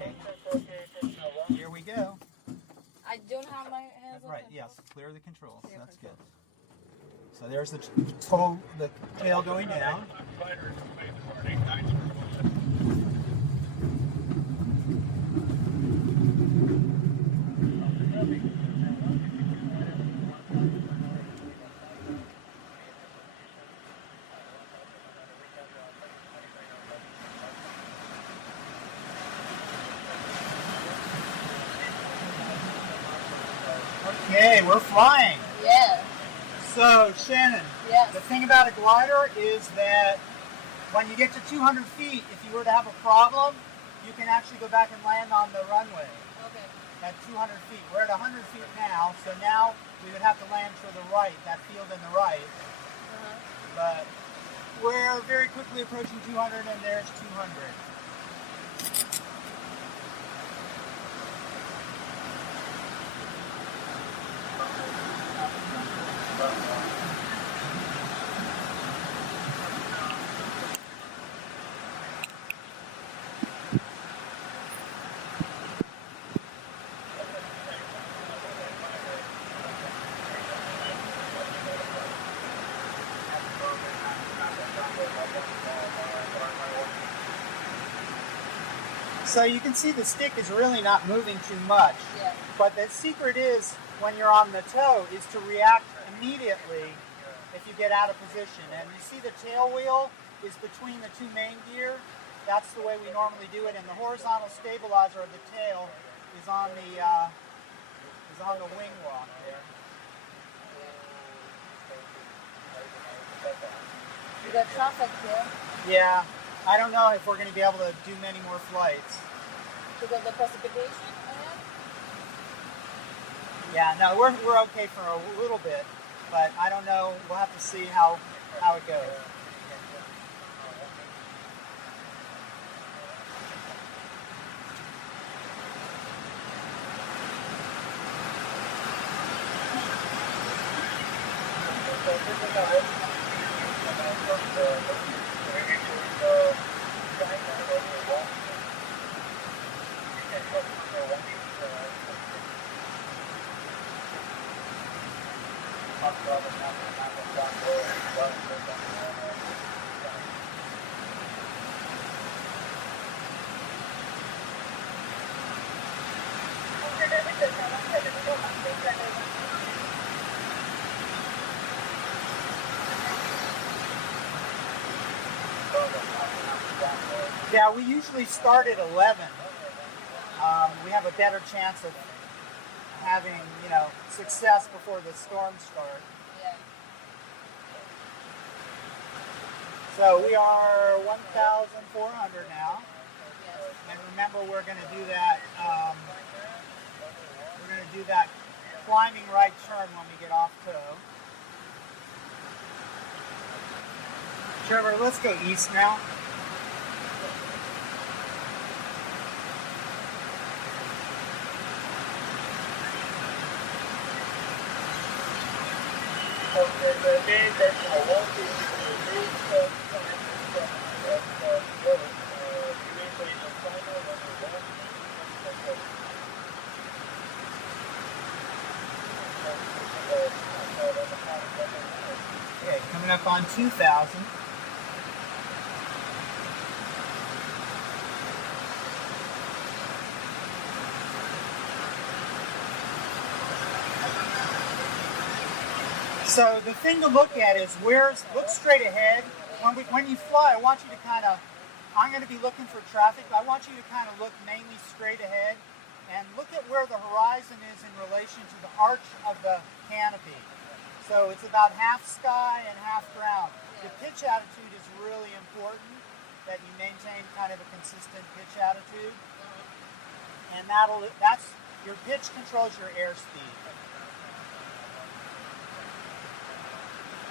Okay, here we go. I don't have my hands on Right, control. yes, clear the controls. Clear That's control. good. So there's the tail going down. Okay, we're flying. Yeah. So, Shannon, Yes. the thing about a glider is that when you get to 200 feet, if you were to have a problem, you can actually go back and land on the runway Okay. at 200 feet. We're at 100 feet now, so now we would have to land to the right, that field in the right. But we're very quickly approaching 200, and there's 200. So you can see the stick is really not moving too much. Yeah. But the secret is, when you're on the toe, is to react immediately if you get out of position. And you see the tail wheel is between the two main gear. That's the way we normally do it. And the horizontal stabilizer of the tail is on the wing lock there. You got traffic here. Yeah, I don't know if we're going to be able to do many more flights. Because of the precipitation ahead? Yeah, no, we're okay for a little bit, but I don't know. We'll have to see how it goes. Yeah, we usually start at 11. We have a better chance of having, success before the storms start. Yeah. So we are 1,400 now. Yes. And remember, we're going to do that. Climbing right turn when we get off toe. Trevor, let's go east now. Okay, coming up on 2,000. So the thing to look at is look straight ahead. When you fly, I want you to I'm going to be looking for traffic, but I want you to kind of look mainly straight ahead and look at where the horizon is in relation to the arch of the canopy. So it's about half sky and half ground. The pitch attitude is really important, that you maintain kind of a consistent pitch attitude. And that's your pitch controls your airspeed.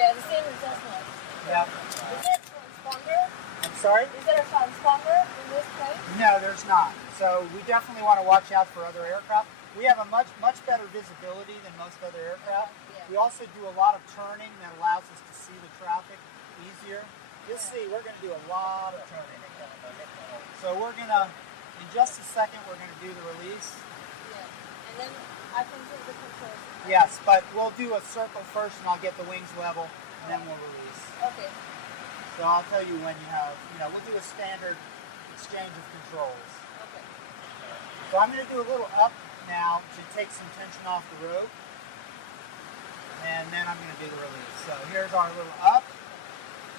Yeah, the same as this one. Yeah. Is there a transponder? I'm sorry? Is there a transponder in this place? No, there's not. So we definitely want to watch out for other aircraft. We have a much better visibility than most other aircraft. Yeah. We also do a lot of turning that allows us to see the traffic easier. You'll see, we're going to do a lot of turning. So we're going to In just a second, we're going to do the release. Yeah. And then I can take the controls. Yes, but we'll do a circle first, and I'll get the wings level, and then we'll release. Okay. So I'll tell you when you have, we'll do a standard exchange of controls. Okay. So I'm going to do a little up now to take some tension off the rope, and then I'm going to do the release. So here's our little up,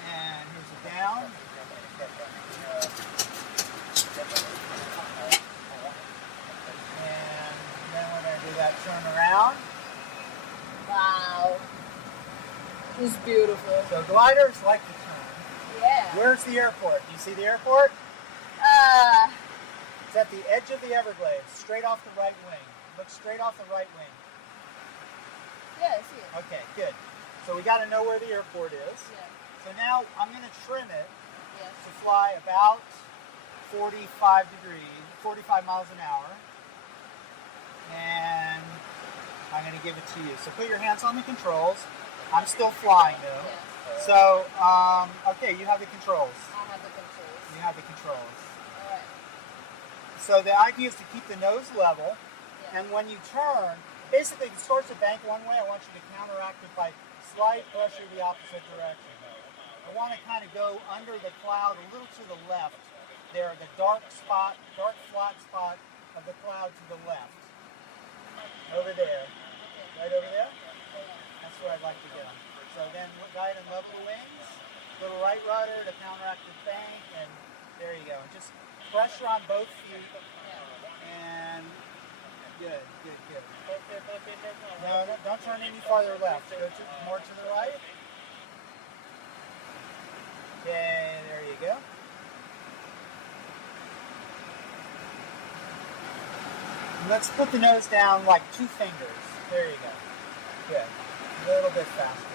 and here's the down. And then we're going to do that turn around. Wow. It's beautiful. So gliders like to turn. Yeah. Where's the airport? Do you see the airport? It's at the edge of the Everglades, straight off the right wing. Look straight off the right wing. Yeah, I see it. Okay, good. So we got to know where the airport is. Yeah. So now I'm going to trim it Yes. to fly about 45 miles an hour. And I'm going to give it to you. So put your hands on the controls. I'm still flying though. Yeah. So, okay, you have the controls. I have the controls. You have the controls. All right. So the idea is to keep the nose level. Yeah. And when you turn, basically it starts to bank one way. I want you to counteract it by slight pressure the opposite direction. I want to kind of go under the cloud a little to the left. There, the dark flat spot of the cloud to the left. Over there. Right over there? That's where I'd like to go. So then guide and level the wings. Little right rudder to counteract the bank, and there you go. Just pressure on both feet. And good. No, don't turn any farther left. Go more to the right. Okay, there you go. And let's put the nose down like 2 fingers. There you go. Good. A little bit faster.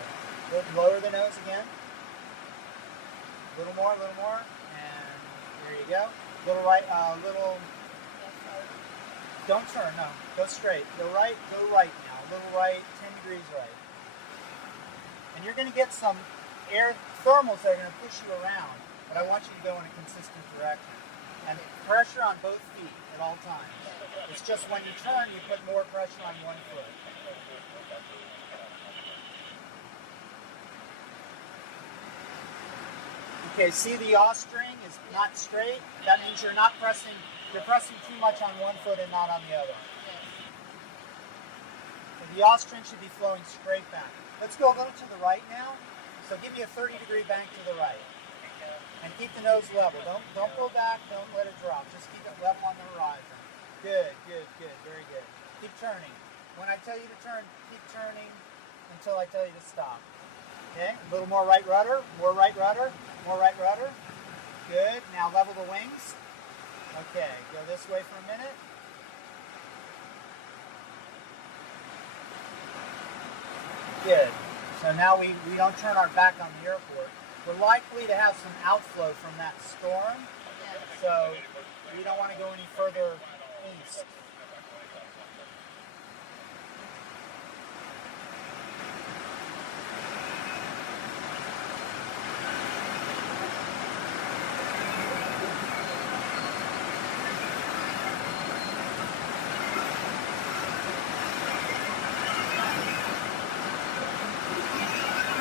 Lower the nose again. A little more. And there you go. Little right, don't turn, no. Go straight. Go right now. A little right, 10 degrees right. And you're going to get some air thermals that are going to push you around, but I want you to go in a consistent direction. And pressure on both feet at all times. It's just when you turn, you put more pressure on one foot. Okay, see the yaw string is not straight? That means you're pressing too much on one foot and not on the other. So the yaw string should be flowing straight back. Let's go a little to the right now. So give me a 30-degree bank to the right. And keep the nose level. Don't pull back, don't let it drop. Just keep it level on the horizon. Good, very good. Keep turning. When I tell you to turn, keep turning until I tell you to stop. Okay, a little more right rudder, more right rudder. Good, now level the wings. Okay, go this way for a minute. Good. So now we don't turn our back on the airport. We're likely to have some outflow from that storm, so we don't want to go any further east.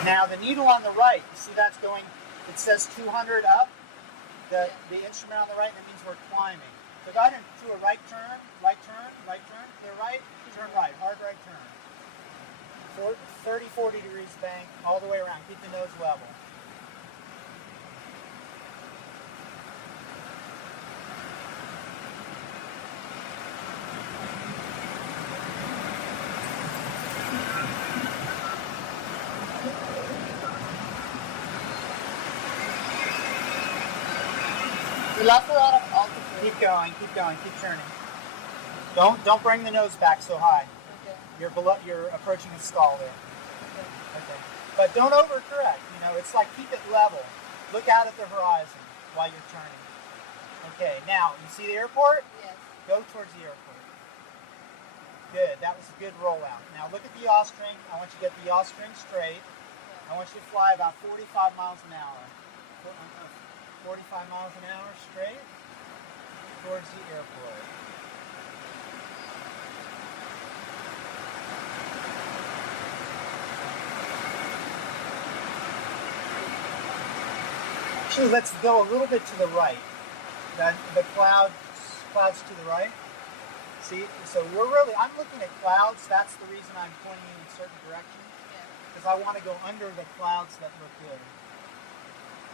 Now the needle on the right, you see that's going, it says 200 up, the instrument on the right, that means we're climbing. So go ahead and do a right turn, clear right, turn right, hard right turn. 30, 40 degrees bank, all the way around, keep the nose level. We lost a lot of altitude. Keep going, keep turning. Don't bring the nose back so high. Okay. You're approaching a stall there. Okay. But don't overcorrect. It's like keep it level. Look out at the horizon while you're turning. Okay, now you see the airport? Yes. Go towards the airport. Good, that was a good rollout. Now look at the yaw string. I want you to get the yaw string straight. I want you to fly about 45 miles an hour. 45 miles an hour straight. towards the airport. Actually, let's go a little bit to the right. The clouds to the right. See, so I'm looking at clouds. That's the reason I'm pointing you in a certain direction. Because I want to go under the clouds that look good.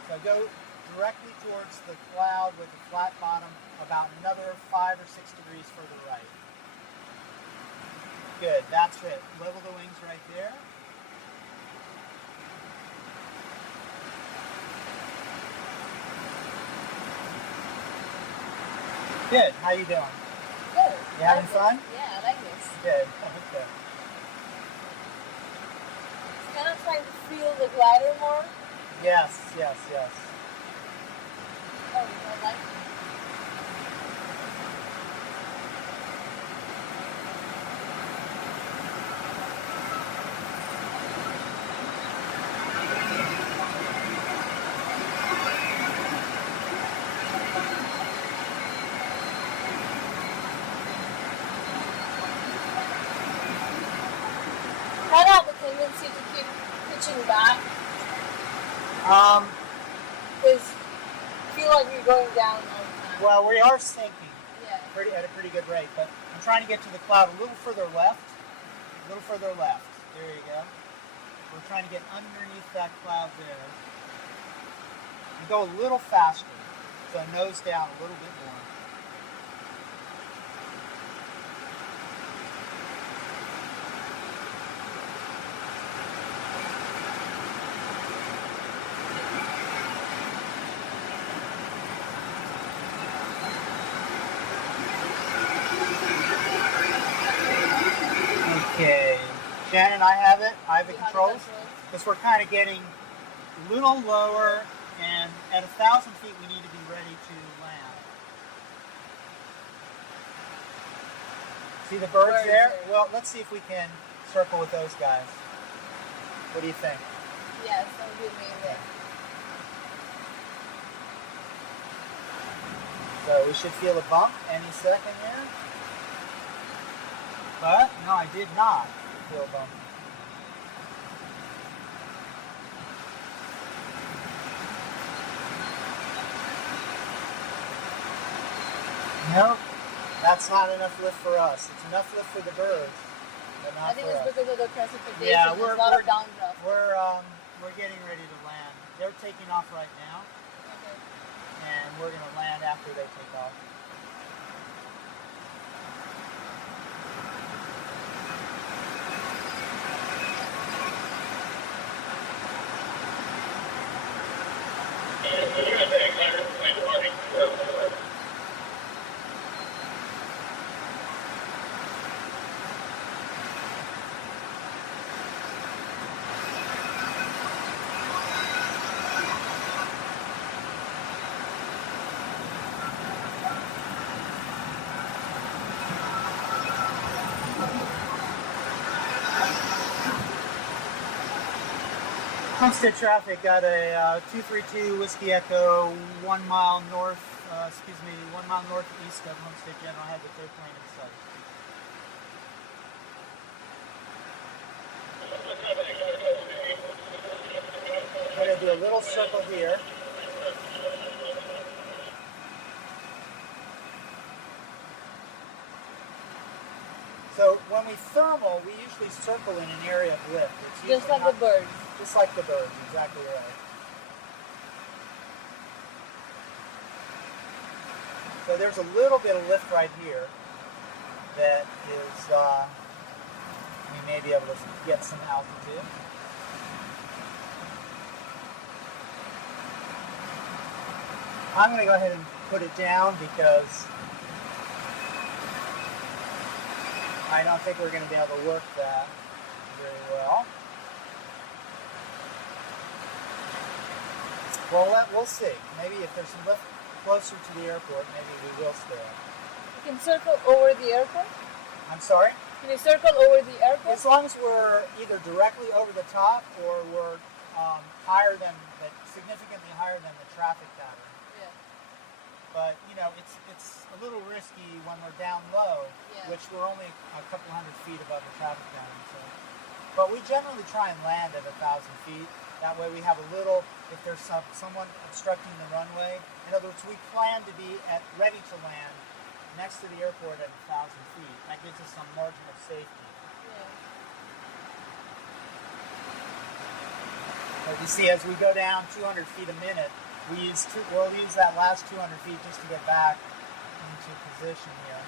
So go directly towards the cloud with the flat bottom, about another 5 or 6 degrees further right. Good, that's it. Level the wings right there. Good, how you doing? Good. You having fun? Yeah, I like this. Good, okay. It's kind of trying to feel the glider more. Yes, yes, yes. Oh, I like it. Kind of have a tendency to keep pitching back because I feel like we're going down all the time. Well, we are sinking Yeah. at a pretty good rate, but I'm trying to get to the cloud a little further left. A little further left. There you go. We're trying to get underneath that cloud there. And go a little faster. So nose down a little bit more. Okay, Shannon, I have it. I have the controls. Because we're kind of getting a little lower, and at 1,000 feet we need to be ready to land. See the birds there? Well, let's see if we can circle with those guys. What do you think? Yeah, it's going to be amazing. So we should feel a bump any second here. But, no, I did not feel a bump. Nope, that's not enough lift for us. It's enough lift for the birds, but not I think for it's us. because of the precipitation. Yeah, There's a lot of downdraft. We're getting ready to land. They're taking off right now, Okay. and we're going to land after they take off. Homestead traffic got a 232 Whiskey Echo 1 mile north, 1 mile northeast of Homestead General. I have the third plane in sight. I'm going to do a little circle here. So when we thermal, we usually circle in an area of lift. It's Just like the birds. Just like the birds, exactly right. So there's a little bit of lift right here that is, we may be able to get some altitude. I'm going to go ahead and put it down because I don't think we're going to be able to work that very well. Well, we'll see. Maybe if there's some lift closer to the airport, maybe we will stay. You can circle over the airport? I'm sorry? Can you circle over the airport? As long as we're either directly over the top or we're significantly higher than the traffic pattern. Yeah. but you know, it's a little risky when we're down low, Yeah. which we're only a couple hundred feet above the traffic pattern. So, but we generally try and land at 1,000 feet. That way we have a little, if there's someone obstructing the runway, in other words, we plan to be ready to land next to the airport at 1,000 feet. That gives us some margin of safety. But you see, as we go down 200 feet a minute, we'll use that last 200 feet just to get back into position here.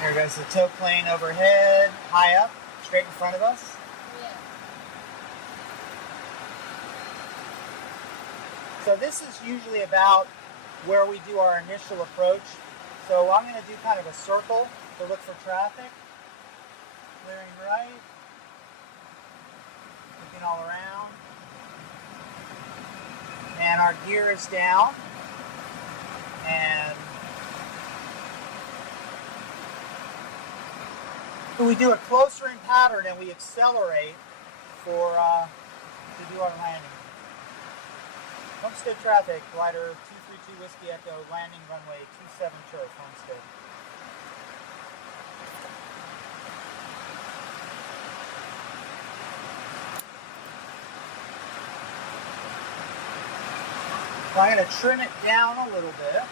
There goes the tow plane overhead, high up, straight in front of us. Yeah. So this is usually about where we do our initial approach. So I'm going to do kind of a circle to look for traffic. Clearing right. Looking all around. And our gear is down. And we do a closer in pattern and we accelerate to do our landing. Homestead traffic, glider 232 Whiskey Echo, landing runway 27 turf, Homestead. So I'm going to trim it down a little bit.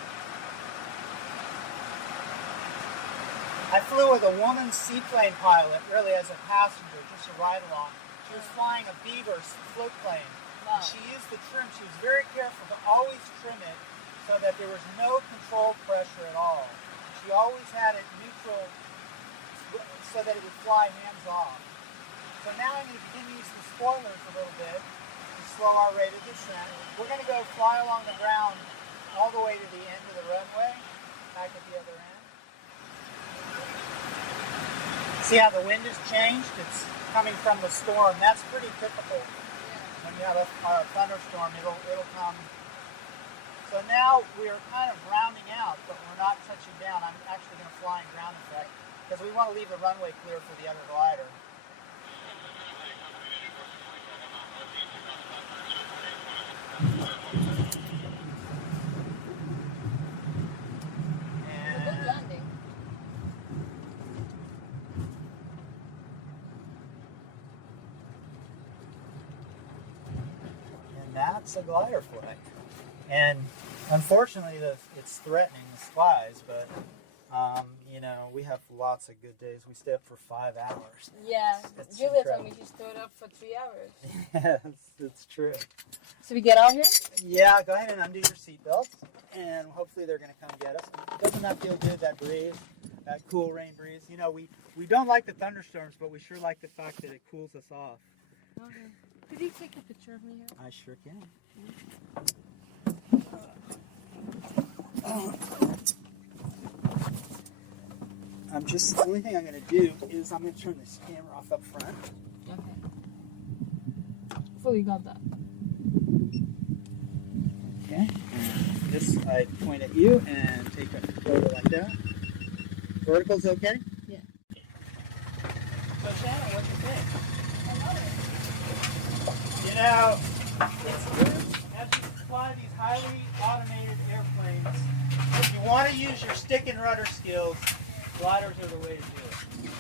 I flew with a woman seaplane pilot, really as a passenger, just a ride along. She was flying a Beaver float plane. Wow. And she used the trim. She was very careful to always trim it so that there was no control pressure at all. She always had it neutral so that it would fly hands off. So now I'm going to begin to use the spoilers a little bit to slow our rate of descent. We're going to go fly along the ground all the way to the end of the runway, back at the other end. See how the wind has changed? It's coming from the storm. That's pretty typical. When you have a thunderstorm, it'll come. So now we're kind of rounding out, but we're not touching down. I'm actually going to fly in ground effect because we want to leave the runway clear for the other glider. Good landing. And that's a glider flight. And unfortunately, it's threatening the skies, but you know, we have lots of good days. We stay up for 5 hours. Yeah, It's Julia told incredible. me she stood up for 3 hours. Yes, it's true. So we get out here? Yeah, go ahead and undo your seatbelts, and hopefully they're going to come get us. Doesn't that feel good, that breeze, that cool rain breeze? You know, we don't like the thunderstorms, but we sure like the fact that it cools us off. Okay. Could you take a picture of me here? I sure can. The only thing I'm going to do is I'm going to turn this camera off up front. Okay. Fully got that. Okay. And this, I point at you and take a photo like that. Vertical's okay? Yeah. So Shannon, what do you think? I love it. You know, it's good as you fly these highly automated airplanes. If you want to use your stick and rudder skills, gliders are the way to do it.